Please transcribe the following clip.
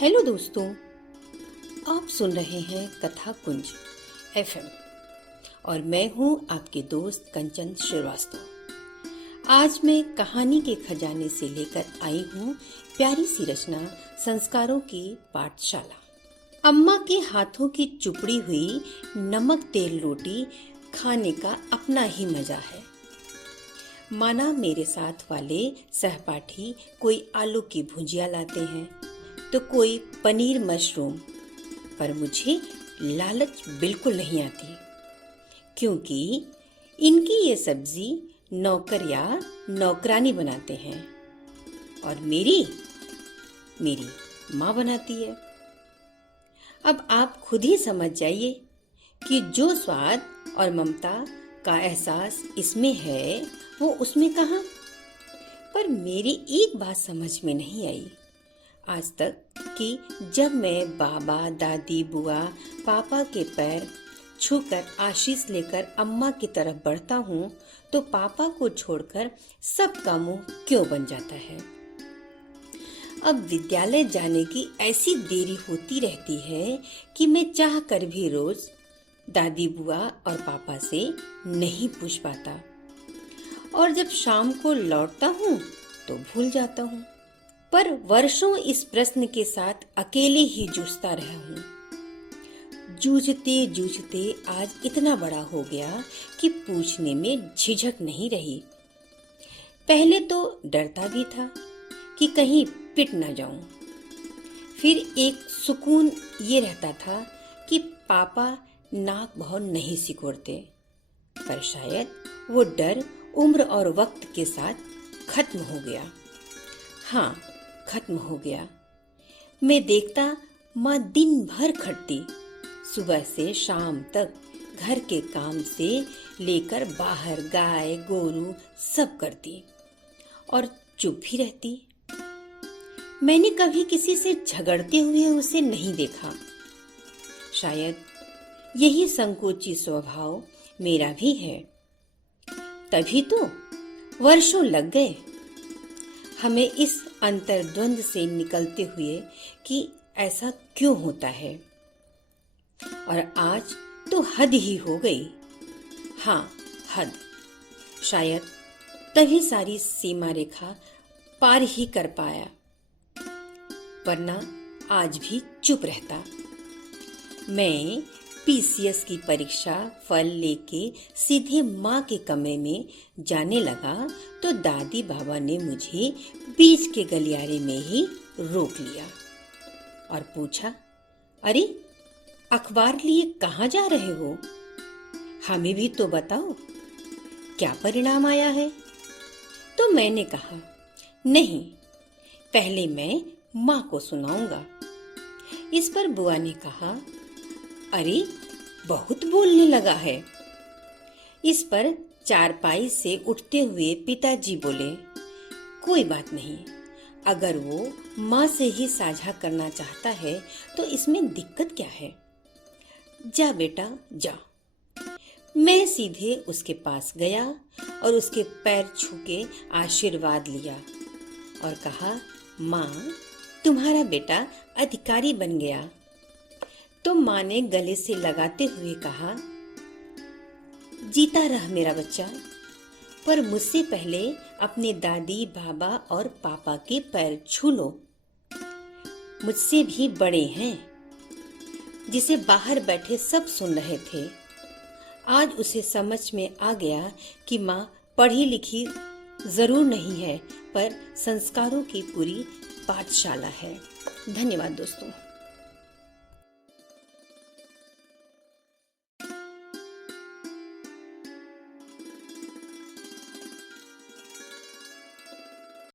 Hello दोस्तों, आप सुन रहे हैं कथा कुंज एफएम और मैं हूं आपके दोस्त कंचन श्रीवास्तव। आज मैं कहानी के खजाने से लेकर आई हूं प्यारी सी रचना संस्कारों की पाठशाला। अम्मा के हाथों की चुपड़ी हुई नमक तेल रोटी खाने का अपना ही मजा है। माना मेरे साथ वाले सहपाठी कोई आलू की भुजिया लाते हैं तो कोई पनीर मशरूम, पर मुझे लालच बिल्कुल नहीं आती, क्योंकि इनकी ये सब्जी नौकर या नौकरानी बनाते हैं और मेरी माँ बनाती है। अब आप खुद ही समझ जाइए कि जो स्वाद और ममता का एहसास इसमें है वो उसमें कहाँ। पर मेरी एक बात समझ में नहीं आई आज तक कि जब मैं बाबा, दादी, बुआ, पापा के पैर छूकर आशीष लेकर अम्मा की तरफ बढ़ता हूँ तो पापा को छोड़कर सबका मुंह क्यों बन जाता है। अब विद्यालय जाने की ऐसी देरी होती रहती है कि मैं चाह कर भी रोज दादी, बुआ और पापा से नहीं पूछ पाता, और जब शाम को लौटता हूँ तो भूल जाता हूँ। पर वर्षों इस प्रश्न के साथ अकेले ही जूझता रहा हूँ। जूझते जूझते आज इतना बड़ा हो गया कि पूछने में झिझक नहीं रही। पहले तो डरता भी था कि कहीं पिट ना जाऊं। फिर एक सुकून ये रहता था कि पापा नाक भौं नहीं सिकोड़ते, पर शायद वो डर उम्र और वक्त के साथ खत्म हो गया। हाँ, खत्म हो गया। मैं देखता माँ दिन भर खटती, सुबह से शाम तक घर के काम से लेकर बाहर गाय गोरू सब करती और चुप भी रहती। मैंने कभी किसी से झगड़ते हुए उसे नहीं देखा। शायद यही संकोची स्वभाव मेरा भी है। तभी तो वर्षों लग गए हमें इस अंतर्द्वंद से निकलते हुए कि ऐसा क्यों होता है। और आज तो हद ही हो गई। हाँ, हद। शायद तभी सारी सीमा रेखा पार ही कर पाया, वरना आज भी चुप रहता। मैं पीसीएस की परीक्षा फल लेके सीधे माँ के कमरे में जाने लगा तो दादी बाबा ने मुझे बीच के गलियारे में ही रोक लिया और पूछा, अरे अखबार लिए कहाँ जा रहे हो? हमें भी तो बताओ, क्या परिणाम आया है? तो मैंने कहा, नहीं, पहले मैं माँ को सुनाऊंगा। इस पर बुआ ने कहा, अरे बहुत बोलने लगा है। इस पर चारपाई से उठते हुए पिताजी बोले, कोई बात नहीं, अगर वो माँ से ही साझा करना चाहता है तो इसमें दिक्कत क्या है। जा बेटा जा। मैं सीधे उसके पास गया और उसके पैर छू के आशीर्वाद लिया और कहा, माँ, तुम्हारा बेटा अधिकारी बन गया। तो माँ ने गले से लगाते हुए कहा, जीता रह मेरा बच्चा, पर मुझसे पहले अपने दादी, बाबा और पापा के पैर छू लो। मुझसे भी बड़े हैं। जिसे बाहर बैठे सब सुन रहे थे, आज उसे समझ में आ गया कि माँ पढ़ी लिखी जरूर नहीं है, पर संस्कारों की पूरी पाठशाला है। धन्यवाद दोस्तों।